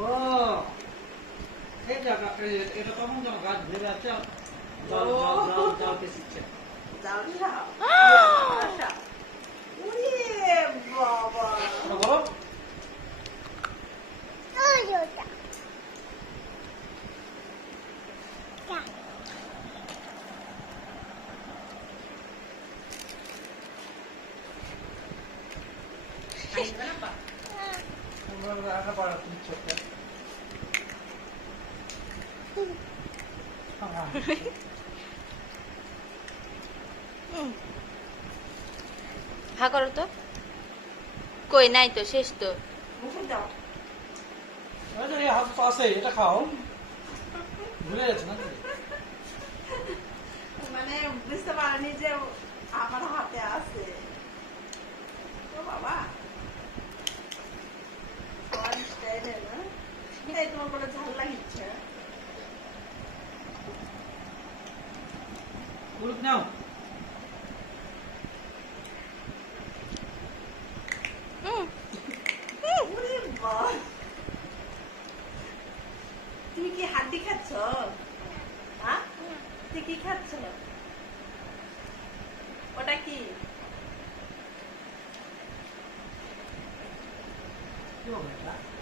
ও এই জায়গা এটা কেমন যেন গাছ ভেবে আছে জল জল জল জলকে শিখছে জাল খাও আচ্ছা ওরে বাবা ওটা বলো তোমরা আগে পাড়া তুমি ছোট হা করো তো কই নাই তো শেষ তো মুখে দাও এই হাত তো আছে এটা খাও ভুলে গেছে না মানে বুঝতে পারিনি যে আমার হাতে আছে ও বাবা ফোন স্টাইলে না এই তোমার বলে ঝাল লাগিচ্ছে গ্রুপ নাও ওরে বাবা তুমি কি হাড্ডি খাচ্ছ হ্যাঁ তুই কি খাচ্ছ ওটা কি কি হবে এটা